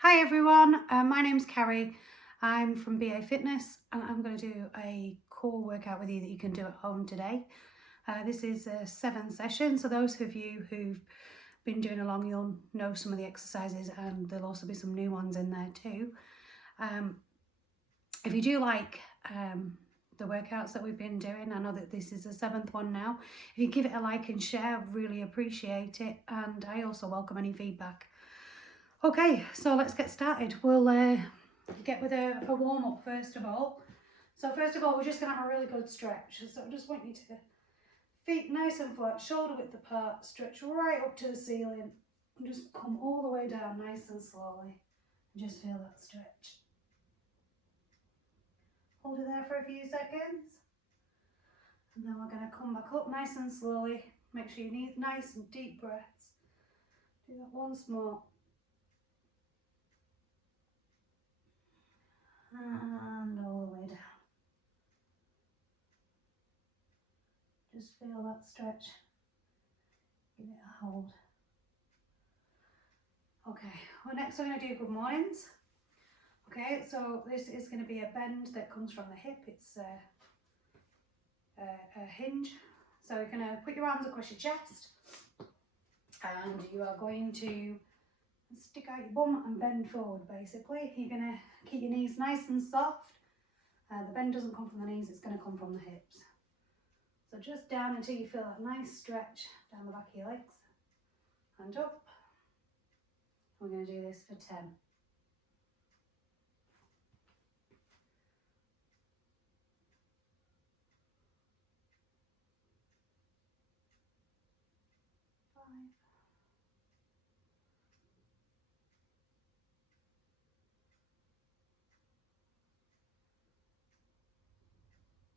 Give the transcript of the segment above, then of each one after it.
Hi everyone, my name's Carrie. I'm from Fitness and I'm going to do a core workout with you that you can do at home today. This is a 7 session, so those of you who've been doing along, you'll know some of the exercises and there'll also be some new ones in there too. If you do like the workouts that we've been doing, I know that this is the 7th one now. If you give it a like and share, really appreciate it, and I also welcome any feedback. Okay, so let's get started. We'll get with a warm-up first of all. So first of all, we're just going to have a really good stretch. So I just want you to feet nice and flat, shoulder width apart, stretch right up to the ceiling, and just come all the way down nice and slowly. And just feel that stretch. Hold it there for a few seconds. And then we're going to come back up nice and slowly. Make sure you need nice and deep breaths. Do that once more. And all the way down. Just feel that stretch. Give it a hold. Okay, well next we're going to do good mornings. Okay, so this is going to be a bend that comes from the hip. It's a hinge. So you're going to put your arms across your chest and you are going to stick out your bum and bend forward basically. You're going to keep your knees nice and soft. The bend doesn't come from the knees, it's going to come from the hips. So just down until you feel that nice stretch down the back of your legs and up. We're going to do this for 10. 5.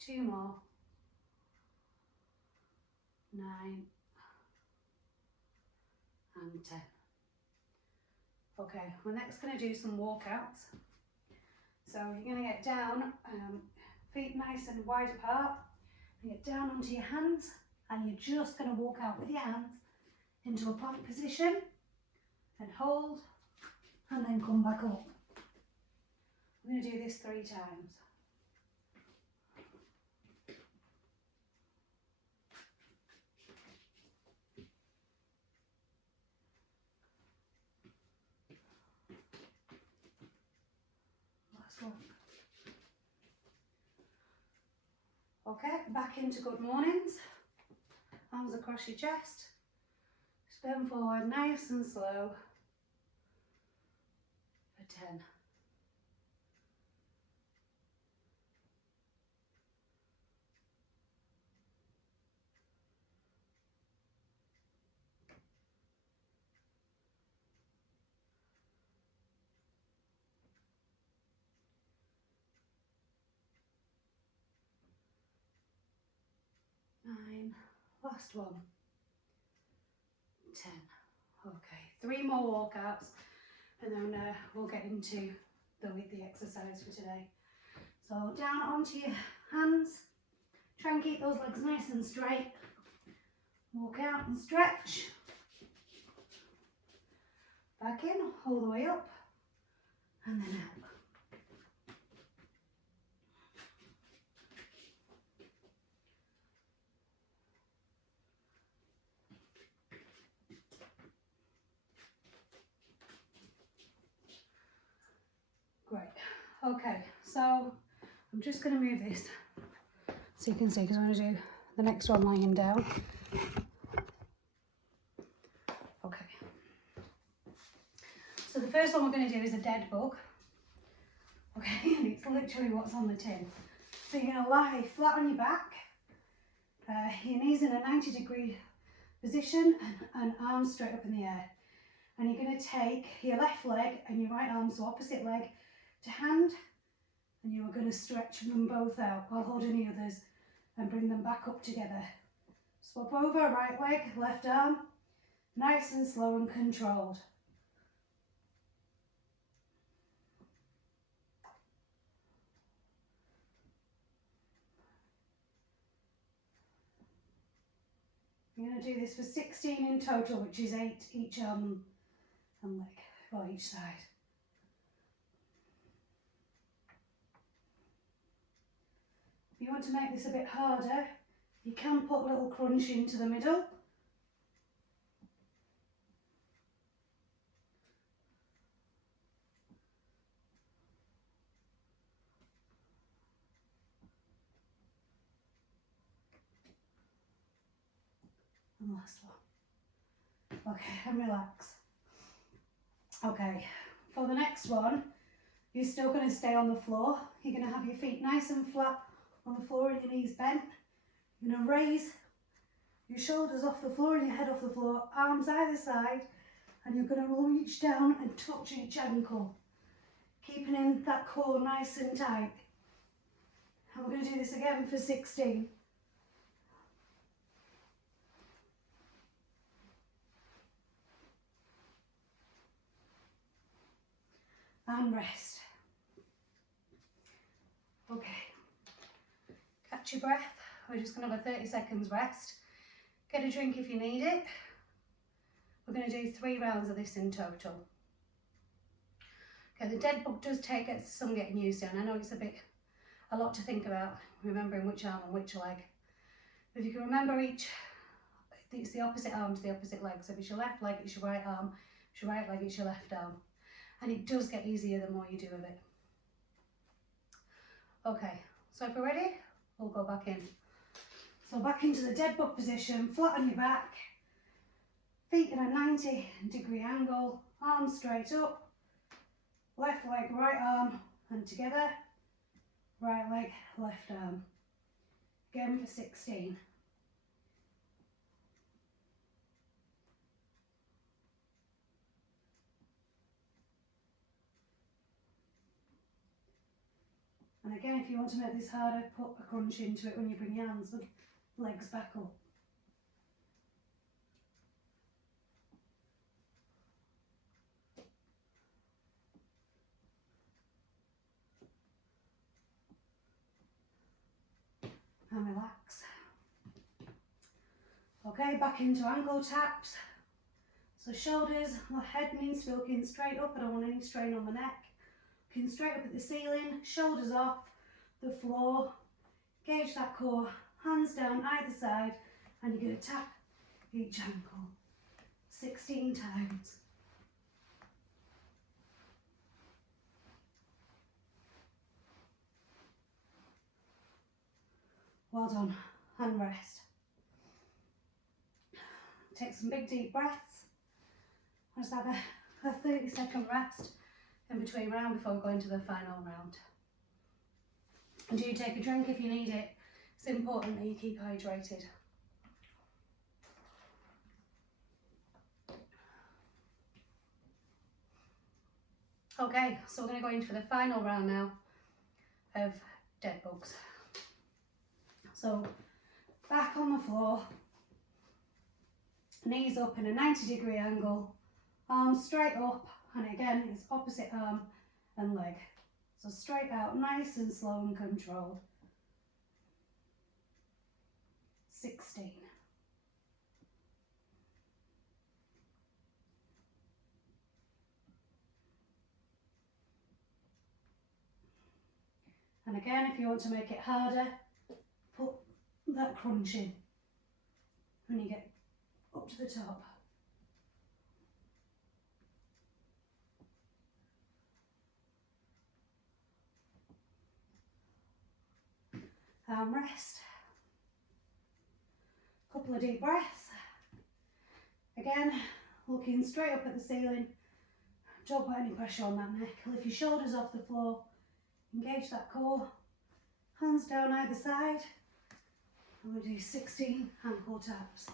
2 more. 9 and 10. Okay, we're next going to do some walkouts. So you're going to get down, feet nice and wide apart, and get down onto your hands, and you're just going to walk out with your hands into a plank position, and hold, and then come back up. I'm going to do this 3 times. Last one. Okay, back into good mornings. Arms across your chest. Spin forward nice and slow for 10. 9, last one. 10. Okay, 3 more walkouts and then we'll get into the exercise for today. So down onto your hands, try and keep those legs nice and straight. Walk out and stretch. Back in, all the way up and then out. Great. Okay, so I'm just going to move this so you can see, because I'm going to do the next one lying down. Okay. So the first one we're going to do is a dead bug. Okay, and it's literally what's on the tin. So you're going to lie flat on your back, your knees in a 90-degree position and arms straight up in the air. And you're going to take your left leg and your right arm, so opposite leg, to hand, and you are going to stretch them both out while holding the others and bring them back up together. Swap over, right leg, left arm, nice and slow and controlled. You're going to do this for 16 in total, which is 8 each arm and leg, or each side. If you want to make this a bit harder, you can put a little crunch into the middle. And last one. Okay, and relax. Okay, for the next one, you're still going to stay on the floor. You're going to have your feet nice and flat on the floor and your knees bent. You're going to raise your shoulders off the floor and your head off the floor, arms either side, and you're going to reach down and touch each ankle, keeping in that core nice and tight. And we're going to do this again for 16. And rest. Okay, catch your breath. We're just going to have a 30 seconds rest. Get a drink if you need it. We're going to do 3 rounds of this in total. Okay, the dead bug does take some getting used to, and I know it's a lot to think about, remembering which arm and which leg. But if you can remember it's the opposite arm to the opposite leg. So if it's your left leg, it's your right arm. If it's your right leg, it's your left arm. And it does get easier the more you do of it. Okay, so if we're ready, we'll go back in. So back into the dead bug position, flat on your back, feet in a 90-degree angle, arms straight up, left leg, right arm, and together, right leg, left arm. Again for 16. And again, if you want to make this harder, put a crunch into it when you bring your hands and legs back up. And relax. Okay, back into ankle taps. So shoulders, my head needs to be looking straight up. I don't want any strain on the neck. Looking straight up at the ceiling, shoulders off the floor. Gauge that core, hands down either side, and you're going to tap each ankle 16 times. Well done, and rest. Take some big deep breaths. Just have a 30-second rest in between round before we go into the final round. And do take a drink if you need it. It's important that you keep hydrated. Okay, so we're going to go into for the final round now of dead bugs. So back on the floor, knees up in a 90-degree angle, arms straight up, and again it's opposite arm and leg. So straight out, nice and slow and controlled. 16. And again, if you want to make it harder, put that crunch in when you get up to the top. And rest. Couple of deep breaths. Again, looking straight up at the ceiling. Don't put any pressure on that neck. Lift your shoulders off the floor. Engage that core. Hands down either side. And we'll do 16 ankle taps.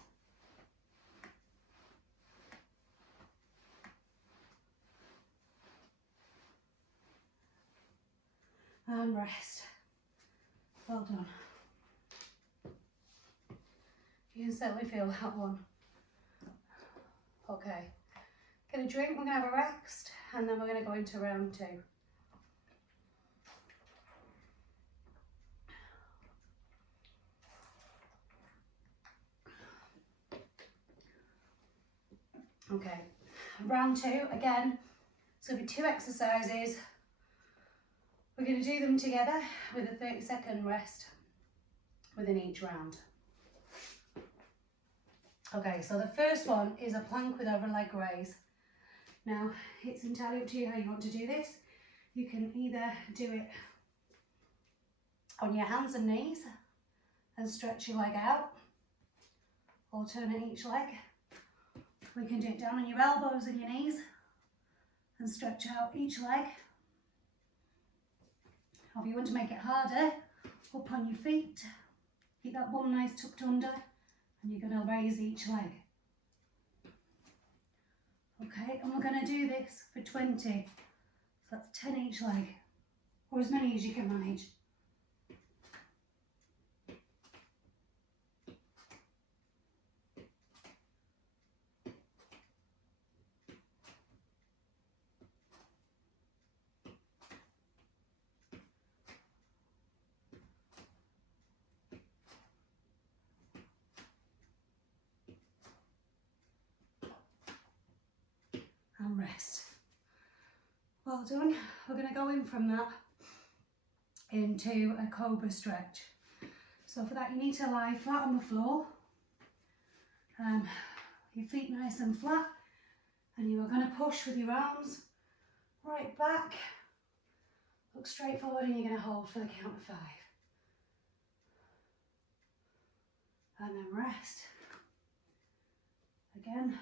And rest. Well done. You can certainly feel that one. Okay. Get a drink, we're going to have a rest, and then we're going to go into round 2. Okay, round 2 again. So it'll be 2 exercises. We're going to do them together with a 30-second rest within each round. Okay, so the first one is a plank with a leg raise. Now, it's entirely up to you how you want to do this. You can either do it on your hands and knees and stretch your leg out, alternate each leg. We can do it down on your elbows and your knees and stretch out each leg. Or if you want to make it harder, up on your feet, keep that bum nice tucked under, and you're going to raise each leg. Okay, and we're going to do this for 20, so that's 10 each leg, or as many as you can manage. And rest. Well done. We're going to go in from that into a cobra stretch. So for that you need to lie flat on the floor, your feet nice and flat, and you are going to push with your arms right back, look straight forward, and you're going to hold for the count of 5. And then rest. Again.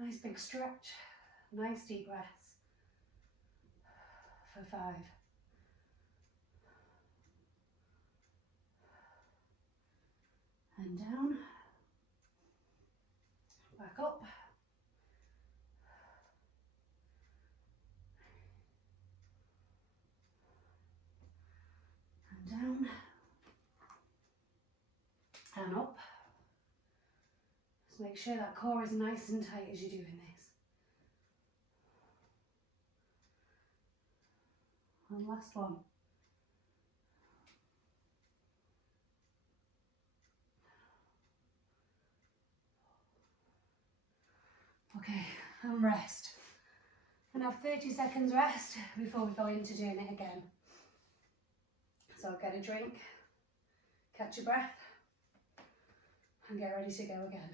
Nice big stretch, nice deep breaths for 5. And down, back up. And down, and up. Just make sure that core is nice and tight as you're doing this. And last one. Okay, and rest. And have 30 seconds rest before we go into doing it again. So get a drink, catch your breath, and get ready to go again.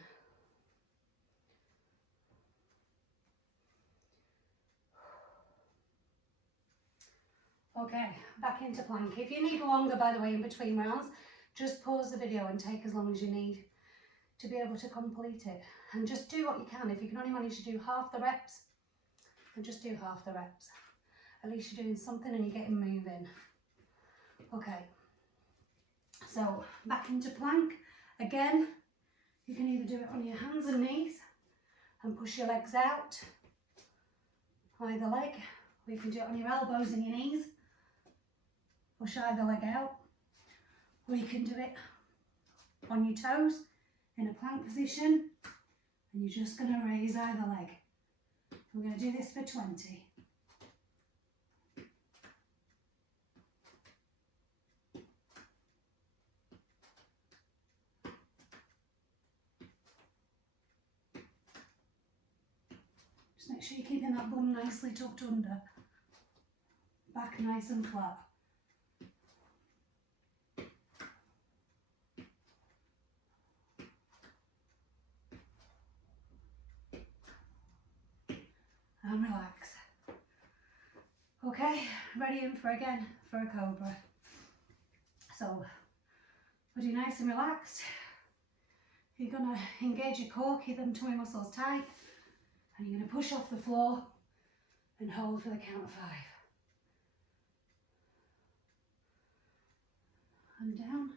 Okay, back into plank. If you need longer, by the way, in between rounds, just pause the video and take as long as you need to be able to complete it. And just do what you can. If you can only manage to do half the reps, then just do half the reps. At least you're doing something and you're getting moving. Okay, so back into plank. Again, you can either do it on your hands and knees and push your legs out, either leg, or you can do it on your elbows and your knees, push either leg out, or you can do it on your toes in a plank position, and you're just going to raise either leg. We're going to do this for 20. Just make sure you're keeping that bum nicely tucked under, back nice and flat. And relax. Okay, ready in for a cobra. So, body nice and relaxed. You're going to engage your core, keep them tummy muscles tight, and you're going to push off the floor and hold for the count of 5. And down.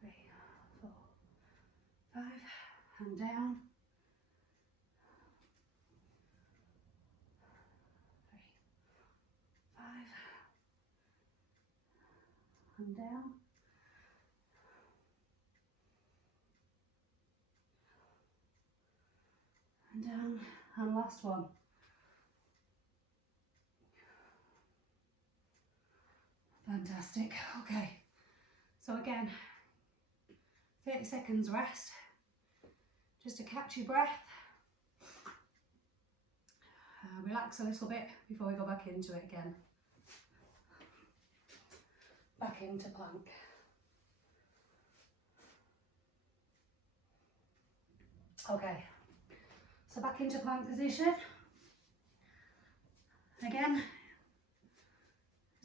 3, 4, 5, and down. 3, 5, and down. And down, and last one. Fantastic. Okay, so again, 30 seconds rest, just to catch your breath, relax a little bit before we go back into it again. back into plank. Okay, so back into plank position. Again,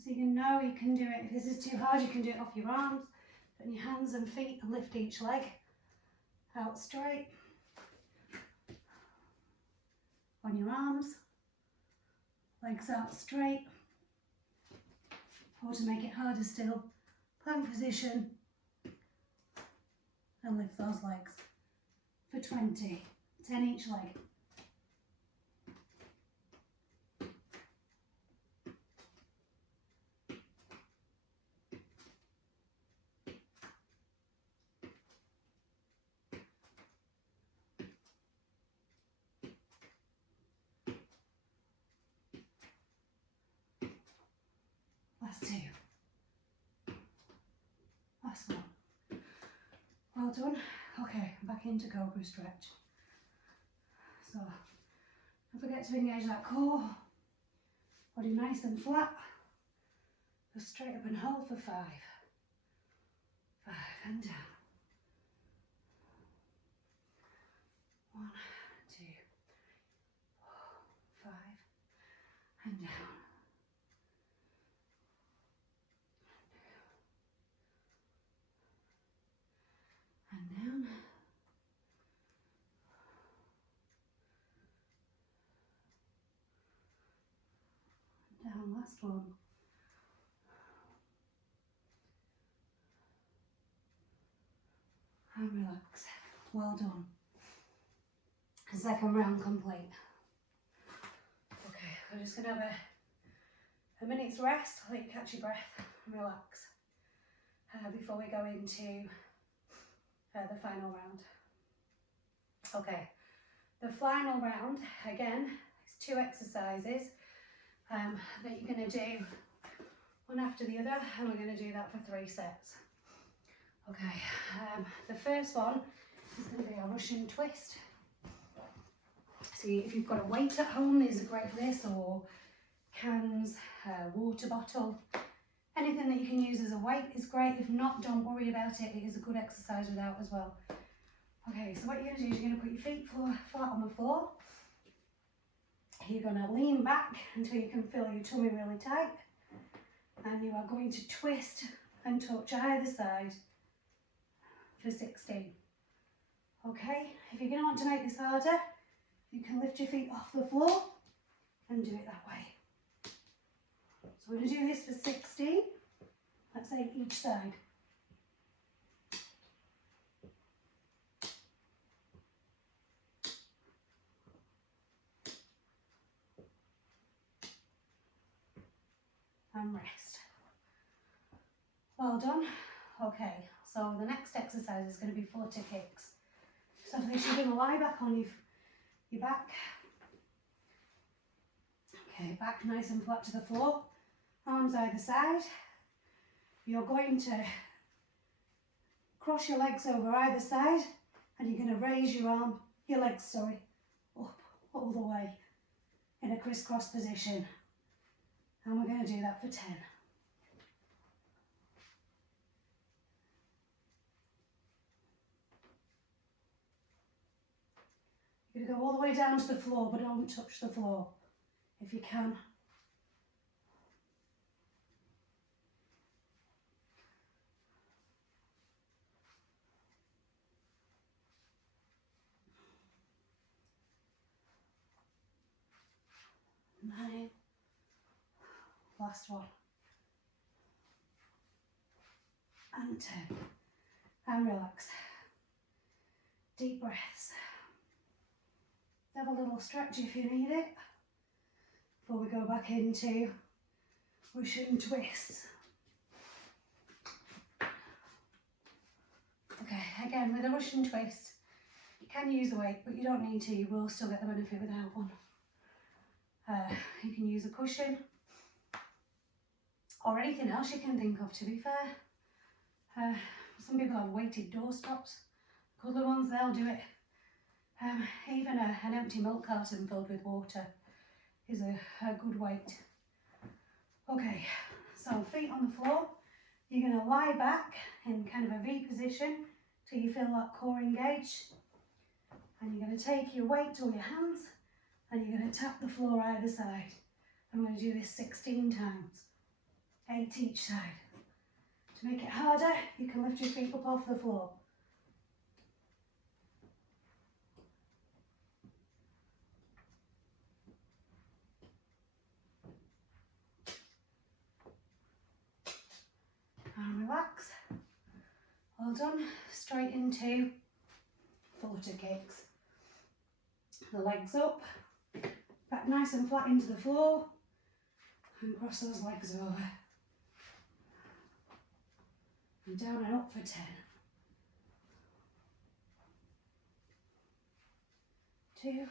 so you know you can do it. If this is too hard, you can do it off your arms, put your hands and feet and lift each leg out straight. On your arms, legs out straight. Or to make it harder still, plank position and lift those legs for 20, 10 each leg. Last two. Last one. Well done. Okay, back into cobra stretch. So, don't forget to engage that core. Body nice and flat. Go straight up and hold for 5. 5 and down. 1, 2, 4, 5 and down. And down. Down, last one. And relax. Well done. Second round complete. Okay, we're just going to have a minute's rest, let you catch your breath and relax before we go into the final round. Okay, the final round, again, is 2 exercises that you're going to do one after the other, and we're going to do that for 3 sets. Okay, the first one is going to be a Russian twist. So if you've got a weight at home, these are great for this, or cans, water bottle, anything that you can use as a weight is great. If not, don't worry about it. It is a good exercise without as well. Okay, so what you're going to do is you're going to put your feet flat on the floor. You're going to lean back until you can feel your tummy really tight. And you are going to twist and touch either side for 16. Okay, if you're going to want to make this harder, you can lift your feet off the floor and do it that way. So we're going to do this for 16. Let's say each side. And rest. Well done. Okay, so the next exercise is going to be flutter kicks. So for this, you're going to lie back on your back. Okay, back nice and flat to the floor. Arms either side. You're going to cross your legs over either side, and you're going to raise your legs, up all the way in a crisscross position. And we're going to do that for 10. You're going to go all the way down to the floor, but don't touch the floor if you can. Nine. Last one. And 10. And relax. Deep breaths. Have a little stretch if you need it before we go back into Russian twists. Okay, again with a Russian twist, you can use a weight, but you don't need to. You will still get the benefit without one. You can use a cushion or anything else you can think of, to be fair. Some people have weighted doorstops. A couple of ones, they'll do it. Even an empty milk carton filled with water is a good weight. Okay, so feet on the floor, You're going to lie back in kind of a V position till you feel that core engaged. And you're going to take your weight or your hands and you're going to tap the floor either side. I'm going to do this 16 times, 8 each side. To make it harder, you can lift your feet up off the floor. And relax. Well done. Straight into flutter kicks. The legs up, back nice and flat into the floor, and cross those legs over. And down and up for 10. 2,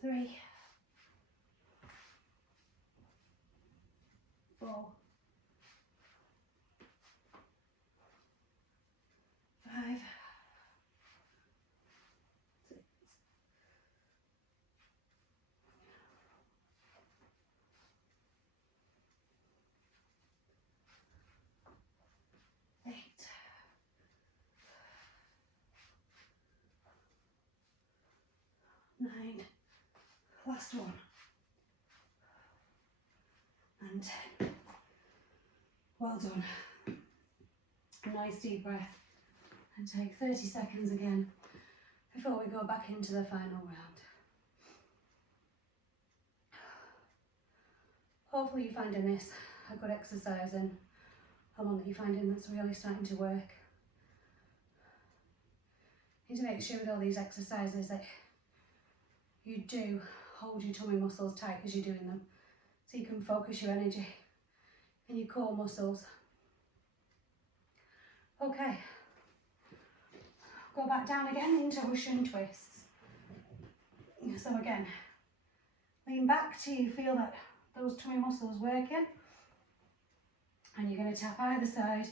3, 4, 5, 6, 8, 9, last one, and 10. Well done. Nice deep breath, and take 30 seconds again before we go back into the final round. Hopefully you're finding this a good exercise and one that you're finding that's really starting to work. You need to make sure with all these exercises that you do hold your tummy muscles tight as you're doing them, so you can focus your energy in your core muscles. Okay, go back down again into Russian twists. So again, lean back till you feel that those tummy muscles working, and you're going to tap either side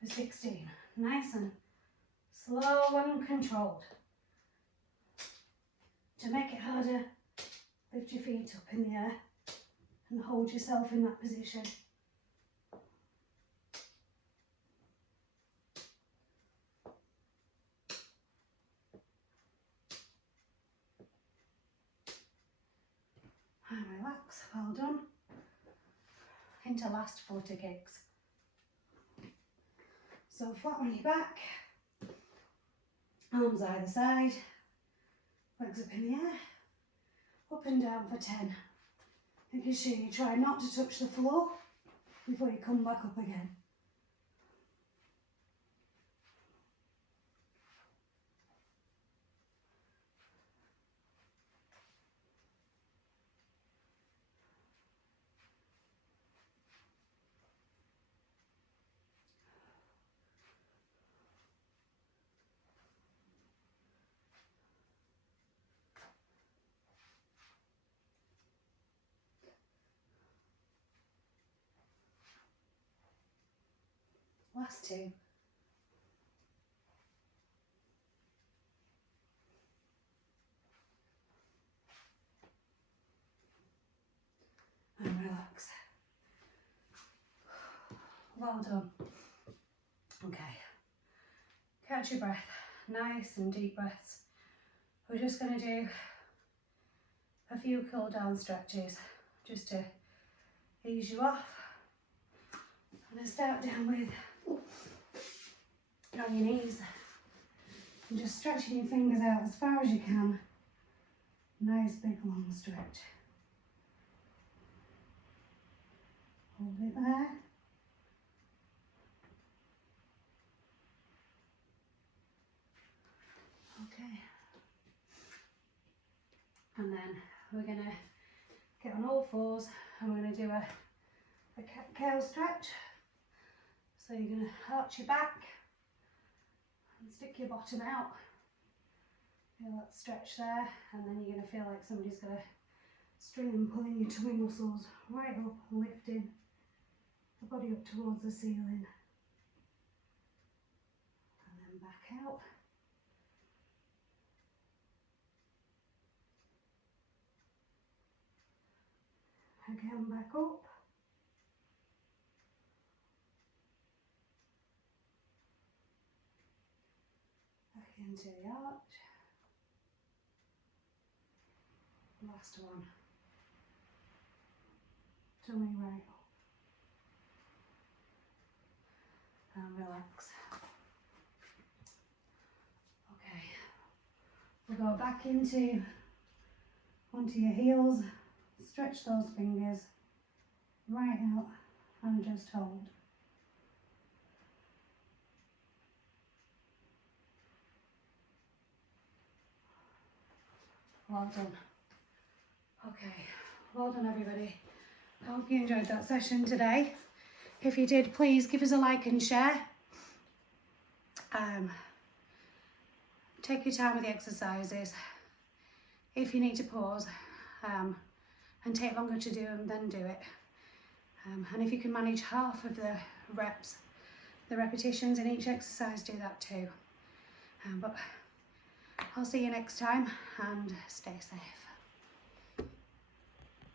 for 16. Nice and slow and controlled. To make it harder, lift your feet up in the air and hold yourself in that position. And relax, well done. Into last flutter kicks. So flat on your back, arms either side, legs up in the air, up and down for 10. Making sure you try not to touch the floor before you come back up again. Last 2. And relax. Well done. Okay, catch your breath, nice and deep breaths. We're just going to do a few cool down stretches just to ease you off. I'm going to start down with on your knees and just stretching your fingers out as far as you can. Nice big long stretch. Hold it there. Okay. And then we're going to get on all fours and we're going to do a cat-cow stretch. So you're going to arch your back and stick your bottom out. Feel that stretch there, and then you're going to feel like somebody's got a string and pulling your tummy muscles right up, lifting the body up towards the ceiling. And then back out. Again, back up. into the arch. Last one. Tummy right up. And relax. Okay. We'll go back onto your heels. Stretch those fingers right out and just hold. Well done. Okay, well done everybody. I hope you enjoyed that session today. If you did, please give us a like and share. Take your time with the exercises. If you need to pause and take longer to do them, then do it. And if you can manage half of the reps, the repetitions in each exercise, do that too. But I'll see you next time and stay safe.